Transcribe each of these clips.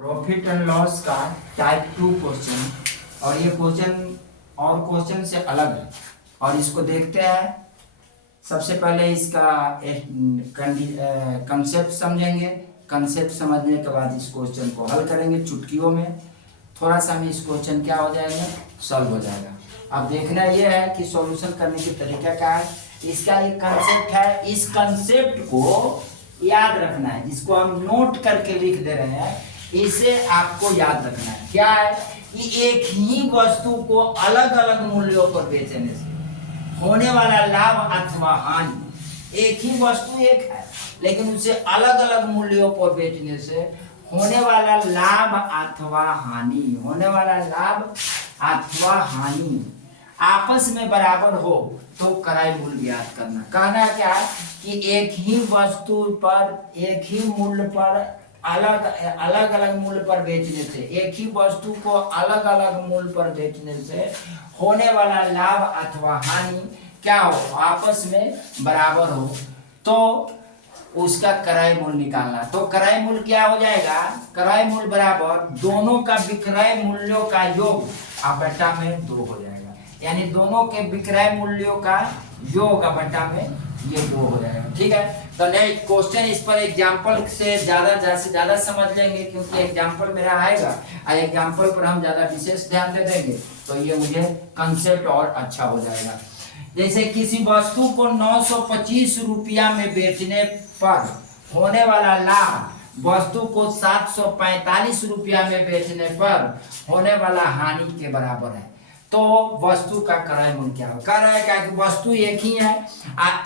Profit and loss का type 2 question. और ये क्वेश्चन और क्वेश्चन से अलग है और इसको देखते हैं। सबसे पहले इसका कंसेप्ट समझेंगे। कंसेप्ट समझने के बाद इस क्वेश्चन को हल करेंगे चुटकियों में। थोड़ा सा में इस क्वेश्चन क्या हो जाएगा, सॉल्व हो जाएगा। अब देखना ये है कि सॉल्यूशन करने की तरीका क्या है। इसका एक कंसेप्ट है, इस कंसेप्ट को याद रखना है। इसको हम नोट करके लिख दे रहे हैं, इसे आपको याद रखना है। क्या है कि एक ही वस्तु को अलग अलग मूल्यों पर बेचने से होने वाला लाभ अथवा हानि, एक ही वस्तु एक है लेकिन उसे अलग अलग मूल्यों पर बेचने से होने वाला लाभ अथवा हानि, होने वाला लाभ अथवा हानि आपस में बराबर हो तो क्रय मूल्य ज्ञात करना। कहना क्या है कि एक ही वस्तु पर एक ही मूल्य पर अलग अलग मूल्य पर बेचने से, एक ही वस्तु को अलग अलग मूल्य पर बेचने से होने वाला लाभ अथवा हानि क्या हो, आपस में बराबर हो तो उसका क्रय मूल्य निकालना। तो क्रय मूल्य क्या हो जाएगा, क्रय मूल्य बराबर दोनों का विक्रय मूल्यों का योग बटा में 2 हो जाएगा। यानी दोनों के विक्रय मूल्यों का योग बटा में ये 2 हो जाएगा। ठीक है, तो नेक्स्ट क्वेश्चन, इस पर एग्जांपल से ज्यादा समझ लेंगे क्योंकि एग्जांपल मेरा आएगा और एग्जांपल पर हम ज्यादा विशेष ध्यान दे देंगे तो ये मुझे कंसेप्ट और अच्छा हो जाएगा। जैसे किसी वस्तु को 925 रुपया में बेचने पर होने वाला लाभ वस्तु को 745 रुपया में बेचने पर होने वाला हानि के बराबर है। तो वस्तु का क्रय मूल्य क्या हो, कह रहा है क्या कि वस्तु एक ही है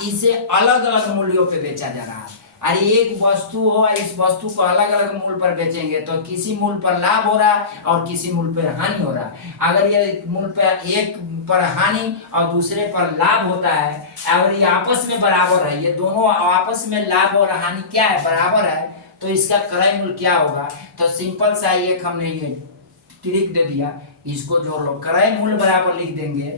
इसे अलग अलग मूल्यों पे बेचा जा रहा है। अरे एक वस्तु हो, इस वस्तु को अलग अलग मूल्य पर बेचेंगे तो किसी मूल्य पर लाभ हो रहा है और किसी मूल्य पर हानि हो रहा है। अगर ये मूल्य पर एक पर हानि और दूसरे पर लाभ होता है और ये आपस में बराबर है, ये दोनों आपस में लाभ और हानि क्या है, बराबर है, तो इसका क्रय मूल्य क्या होगा। तो सिंपल सा एक हमने ये ट्रिक दे दिया, इसको जोड़ लो। क्रय मूल्य बराबर लिख देंगे,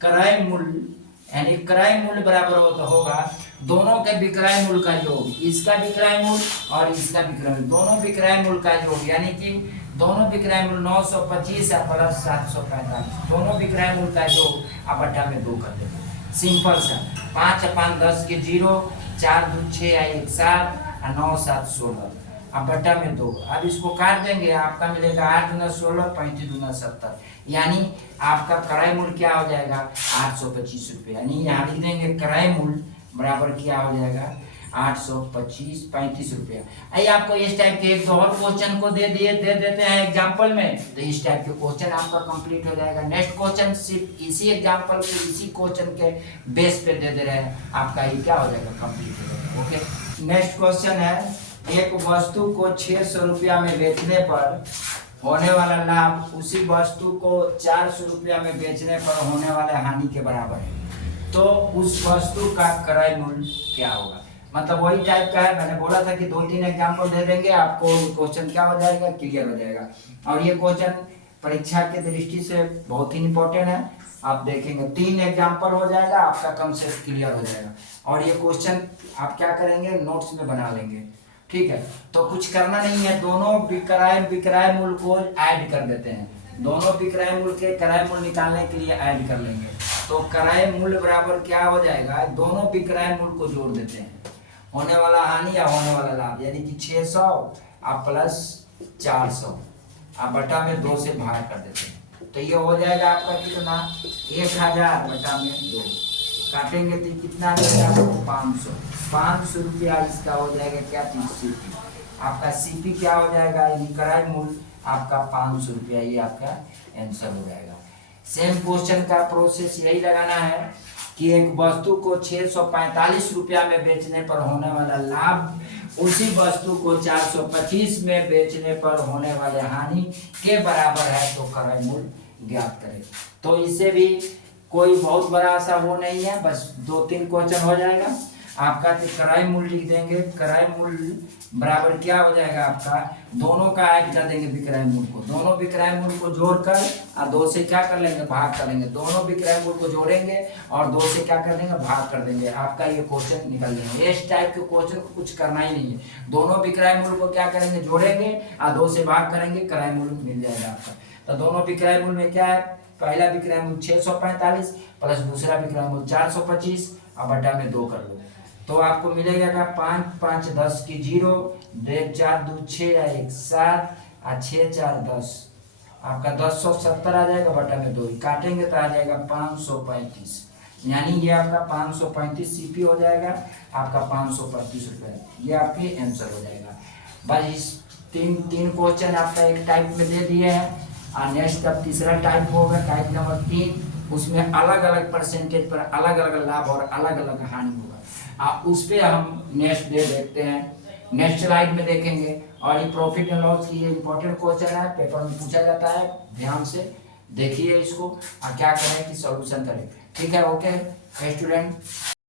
क्रय मूल्य यानी क्रय मूल्य बराबर हो तो होगा दोनों के विक्रय मूल्य का योग, इसका विक्रय मूल्य और इसका विक्रय मूल्य, दोनों विक्रय मूल्य का योग, यानी कि दोनों विक्रय मूल्य 925 प्लस 745, दोनों विक्रय मूल्य का योग अब बटा में 2 कर देंगे। सिंपल सा 5 अपन 10 के 0, 4 2 6 1 7 और 9 7 16 अब बटा में 2। अब इसको काट देंगे, आपका मिलेगा 8 दूना 16, 35 दूना 70, यानी आपका क्रय मूल्य क्या हो जाएगा 825 रुपये। यानी यहाँ लिख देंगे क्रय मूल्य बराबर क्या हो जाएगा 825 रुपया। आइए आपको इस टाइप के एक दो और क्वेश्चन को दे देते हैं एग्जांपल में, तो इस टाइप के क्वेश्चन आपका कंप्लीट हो जाएगा। नेक्स्ट क्वेश्चन सिर्फ इसी एग्जांपल के इसी क्वेश्चन के बेस पे दे रहे हैं, आपका ये क्या हो जाएगा कंप्लीट हो जाएगा। ओके, नेक्स्ट क्वेश्चन है, एक वस्तु को 600 रुपया में बेचने पर होने वाला लाभ उसी वस्तु को 400 रुपया में बेचने पर होने वाले हानि के बराबर है। तो उस वस्तु का क्रय मूल्य क्या होगा। मतलब वही टाइप का है, मैंने बोला था कि 2-3 एग्जांपल दे देंगे आपको, क्वेश्चन क्या हो जाएगा, क्लियर हो जाएगा। और ये क्वेश्चन परीक्षा की दृष्टि से बहुत ही इंपॉर्टेंट है। आप देखेंगे 3 एग्जांपल हो जाएगा, आपका कंसेप्ट क्लियर हो जाएगा। और ये क्वेश्चन आप क्या करेंगे, नोट्स में बना लेंगे। ठीक है, तो कुछ करना नहीं है, दोनों विक्रय मूल्य को ऐड कर देते हैं, दोनों विक्रय मूल्य के क्रय मूल्य निकालने के लिए ऐड कर लेंगे। तो क्रय मूल्य बराबर क्या हो जाएगा, दोनों विक्रय मूल्य को जोड़ देते हैं, होने वाला हानि या होने वाला लाभ, यानी कि 600 आप प्लस 400 आप बटा में 2 से भाग कर देते हैं। तो ये हो जाएगा आपका कितना 1000 बटा में 2 काटेंगे तो कितना आ जाएगा 500 रुपया इसका हो जाएगा क्या, सीपी। आपका सीपी क्या हो जाएगा, यानी क्रय मूल्य आपका 500 रुपया, ये आपका आंसर हो जाएगा। सेम क्वेश्चन का प्रोसेस यही लगाना है कि एक वस्तु को 645 रुपया में बेचने पर होने वाला लाभ उसी वस्तु को 425 में बेचने पर होने वाले हानि के बराबर है, तो क्रय मूल्य ज्ञात करें। तो इसे भी कोई बहुत बड़ा सा वो नहीं है, बस 2-3 क्वेश्चन हो जाएगा। आपका तो किराए मूल्य लिख देंगे, किराए मूल्य बराबर क्या हो जाएगा आपका, दोनों का ऐड कर देंगे विक्रय मूल्य को, दोनों विक्रय मूल्य को जोड़कर और 2 से क्या कर लेंगे, भाग कर लेंगे, दोनों विक्रय मूल्य को जोड़ेंगे और 2 से क्या कर देंगे, भाग कर देंगे, आपका ये क्वेश्चन निकल जाएगा। इस टाइप के क्वेश्चन को कुछ करना ही नहीं है, दोनों विक्रय मूल्य को क्या करेंगे, जोड़ेंगे और 2 से भाग करेंगे, क्रय मूल्य मिल जाएगा आपका। तो दोनों विक्रय मूल्य में क्या है, पहला विक्रय मूल्य 645 प्लस दूसरा विक्रय मूल्य 425 और बटा में 2 कर लो, तो आपको मिलेगा क्या, 5 5 10 की 0, 2 4 2 6 1 7 और 6 4 10, आपका 1070 आ जाएगा, बटा में 2 काटेंगे तो आ जाएगा 535, यानी ये आपका 535 सीपी हो जाएगा, आपका 535 रुपये, ये आपके आंसर हो जाएगा। बस इस तीन क्वेश्चन आपका एक टाइप में दे दिए हैं और नेक्स्ट अब तीसरा टाइप होगा, टाइप नंबर 3, उसमें अलग अलग परसेंटेज पर अलग अलग लाभ और अलग अलग हानि होगा, उस पर हम नेक्स्ट डे देखते हैं, नेक्स्ट स्लाइड में देखेंगे। और ये प्रॉफिट एंड लॉस की ये इंपॉर्टेंट क्वेश्चन है, पेपर में पूछा जाता है, ध्यान से देखिए इसको और क्या करें कि सॉल्यूशन करें। ठीक है, ओके स्टूडेंट।